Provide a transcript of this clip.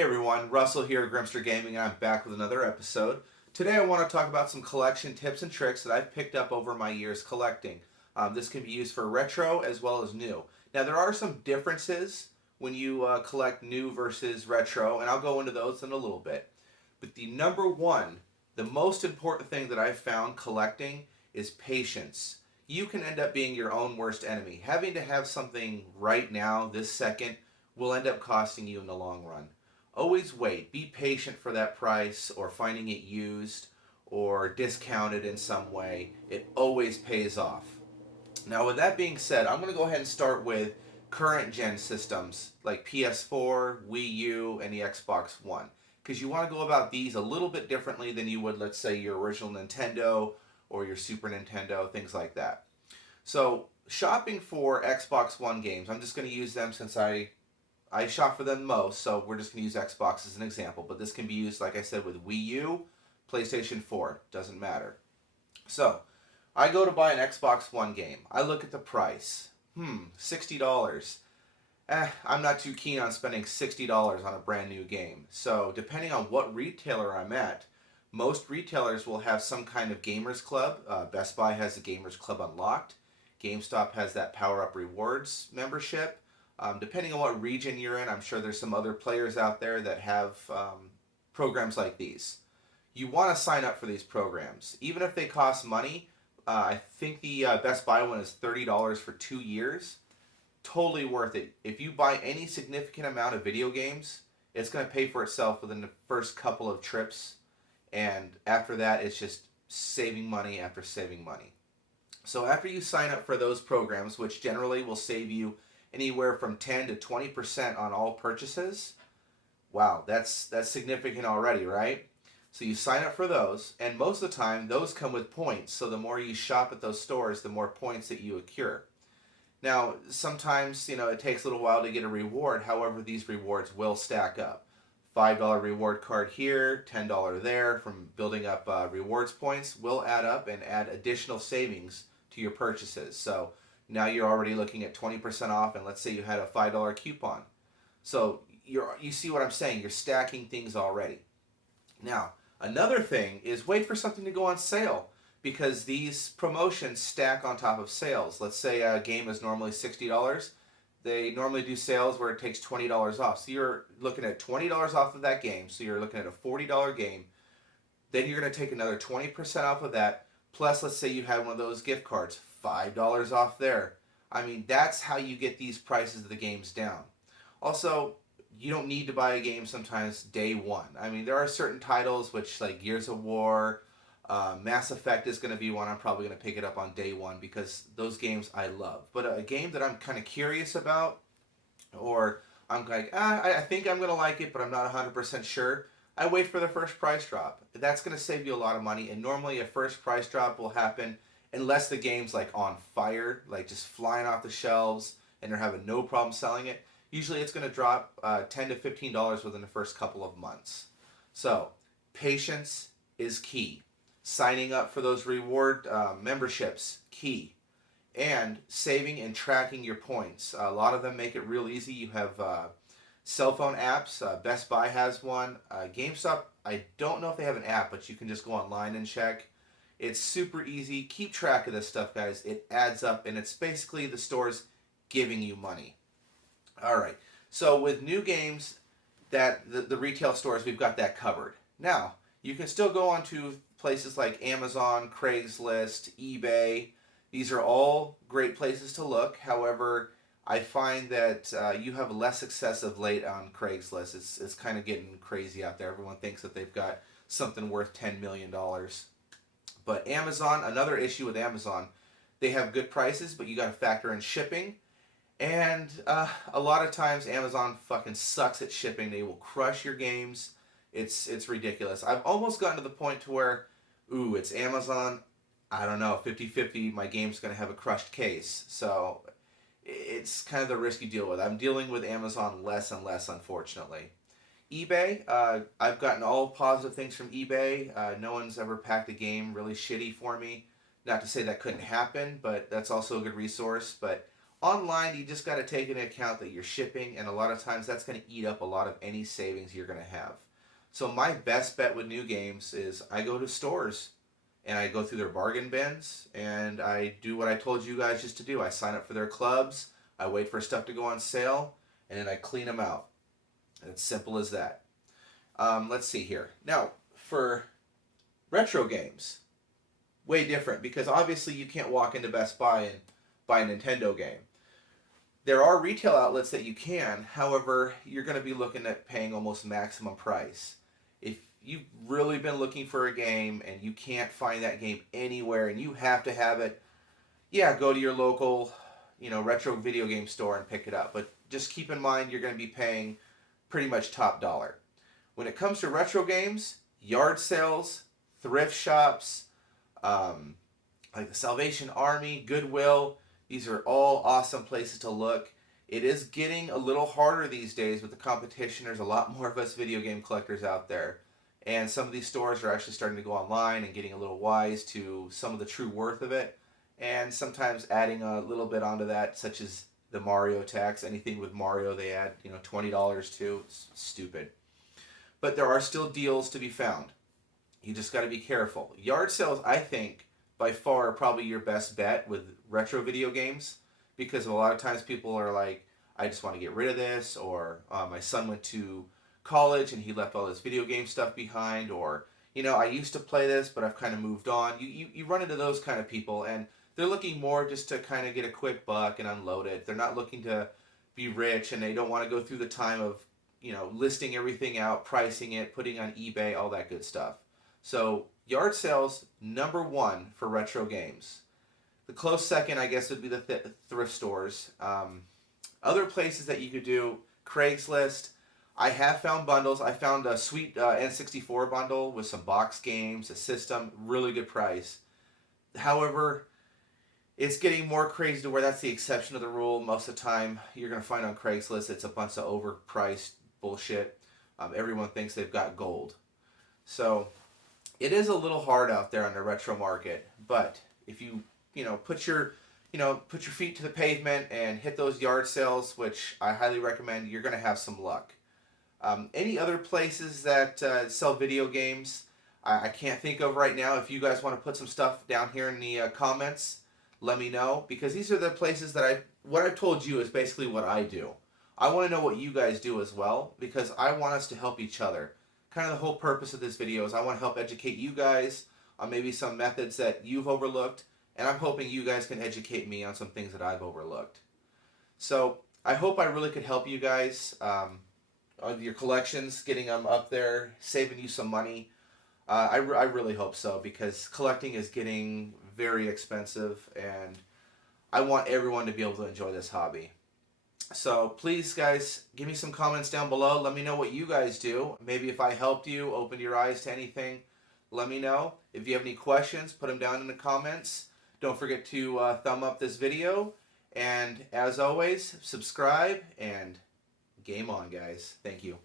Hey everyone, Russell here, Grimster Gaming, and I'm back with another episode. Today I want to talk about some collection tips and tricks that I've picked up over my years collecting. This can be used for retro as well as new. Now there are some differences when you collect new versus retro, and I'll go into those in a little bit. But the number one, the most important thing that I've found collecting is patience. You can end up being your own worst enemy. Having to have something right now, this second, will end up costing you in the long run. Always wait. Be patient for that price or finding it used or discounted in some way. It always pays off. Now, with that being said, I'm going to go ahead and start with current gen systems like PS4, Wii U, and the Xbox One. Because you want to go about these a little bit differently than you would, let's say, your original Nintendo or your Super Nintendo, things like that. So, shopping for Xbox One games, I'm just going to use them since I shop for them most, so we're just going to use Xbox as an example. But this can be used, like I said, with Wii U, PlayStation 4. Doesn't matter. So, I go to buy an Xbox One game. I look at the price. $60. I'm not too keen on spending $60 on a brand new game. So, depending on what retailer I'm at, most retailers will have some kind of Gamers Club. Best Buy has the Gamers Club Unlocked. GameStop has that Power Up Rewards membership. Depending on what region you're in, I'm sure there's some other players out there that have programs like these. You want to sign up for these programs. Even if they cost money, I think the Best Buy one is $30 for 2 years. Totally worth it. If you buy any significant amount of video games, it's going to pay for itself within the first couple of trips. And after that, it's just saving money after saving money. So after you sign up for those programs, which generally will save you anywhere from 10 to 20% on all purchases. Wow, that's significant already, right? So you sign up for those, and most of the time those come with points. So the more you shop at those stores, the more points that you accrue. Now, sometimes, it takes a little while to get a reward. However, these rewards will stack up. $5 reward card here, $10 there from building up rewards points will add up and add additional savings to your purchases. So now you're already looking at 20% off, and let's say you had a $5 coupon. So you see what I'm saying? You're stacking things already. Now, another thing is wait for something to go on sale because these promotions stack on top of sales. Let's say a game is normally $60. They normally do sales where it takes $20 off. So you're looking at $20 off of that game. So you're looking at a $40 game. Then you're going to take another 20% off of that. Plus, let's say you had one of those gift cards, $5 off there. I mean, that's how you get these prices of the games down. Also, you don't need to buy a game sometimes day one. I mean, there are certain titles which, like Gears of War, Mass Effect is going to be one I'm probably going to pick it up on day one because those games I love. But a game that I'm kind of curious about, or I'm like, I think I'm going to like it, but I'm not 100% sure, I wait for the first price drop. That's going to save you a lot of money, and normally a first price drop will happen unless the game's like on fire, like just flying off the shelves, and they're having no problem selling it. Usually it's going to drop $10 to $15 within the first couple of months. So patience is key. Signing up for those reward memberships, key. And saving and tracking your points. A lot of them make it real easy. You have cell phone apps. Best Buy has one. GameStop, I don't know if they have an app, but you can just go online and check. It's super easy. Keep track of this stuff, guys. It adds up, and it's basically the stores giving you money. All right. So with new games, that the retail stores, we've got that covered. Now, you can still go onto places like Amazon, Craigslist, eBay. These are all great places to look. However, I find that you have less success of late on Craigslist. It's kind of getting crazy out there. Everyone thinks that they've got something worth $10 million. But Amazon, another issue with Amazon, they have good prices, but you got to factor in shipping. And a lot of times Amazon fucking sucks at shipping. They will crush your games. It's ridiculous. I've almost gotten to the point to where, it's Amazon. I don't know, 50-50, my game's going to have a crushed case. So it's kind of the risk you deal with. I'm dealing with Amazon less and less, unfortunately. eBay, I've gotten all positive things from eBay. No one's ever packed a game really shitty for me. Not to say that couldn't happen, but that's also a good resource. But Online, you just got to take into account that you're shipping, and a lot of times that's going to eat up a lot of any savings you're going to have. So my best bet with new games is I go to stores and I go through their bargain bins and I do what I told you guys just to do. I sign up for their clubs, I wait for stuff to go on sale, and then I clean them out. And it's simple as that. Let's see here. Now, for retro games, way different because obviously you can't walk into Best Buy and buy a Nintendo game. There are retail outlets that you can, however, you're going to be looking at paying almost maximum price. If you've really been looking for a game and you can't find that game anywhere and you have to have it, yeah, go to your local, retro video game store and pick it up. But just keep in mind you're going to be paying pretty much top dollar. When it comes to retro games, yard sales, thrift shops, like the Salvation Army, Goodwill, these are all awesome places to look. It is getting a little harder these days with the competition. There's a lot more of us video game collectors out there. And some of these stores are actually starting to go online and getting a little wise to some of the true worth of it. And sometimes adding a little bit onto that, such as the Mario tax. Anything with Mario they add, $20 to. It's stupid. But there are still deals to be found. You just got to be careful. Yard sales, I think, by far are probably your best bet with retro video games because a lot of times people are like, I just want to get rid of this, or my son went to college and he left all this video game stuff behind, or I used to play this but I've kind of moved on. You run into those kind of people and they're looking more just to kind of get a quick buck and unload it. They're not looking to be rich and they don't want to go through the time of listing everything out, pricing it, putting on eBay, all that good stuff. So yard sales, number one for retro games. The close second, I guess, would be the thrift stores. Other places that you could do, Craigslist. I have found bundles. I found a sweet N64 bundle with some box games, a system, really good price. However, it's getting more crazy to where that's the exception of the rule. Most of the time, you're going to find on Craigslist it's a bunch of overpriced bullshit. Everyone thinks they've got gold. So it is a little hard out there on the retro market, but if you put your feet to the pavement and hit those yard sales, which I highly recommend, you're going to have some luck. Any other places that sell video games, I can't think of right now. If you guys want to put some stuff down here in the comments, let me know, because these are the places that what I've told you is basically what I do. I want to know what you guys do as well, because I want us to help each other. Kind of the whole purpose of this video is I want to help educate you guys on maybe some methods that you've overlooked, and I'm hoping you guys can educate me on some things that I've overlooked. So I hope I really could help you guys on your collections, getting them up there, saving you some money. I really hope so, because collecting is getting very expensive, and I want everyone to be able to enjoy this hobby. So please, guys, give me some comments down below. Let me know what you guys do. Maybe if I helped you, opened your eyes to anything, let me know. If you have any questions, put them down in the comments. Don't forget to thumb up this video. And as always, subscribe and game on, guys. Thank you.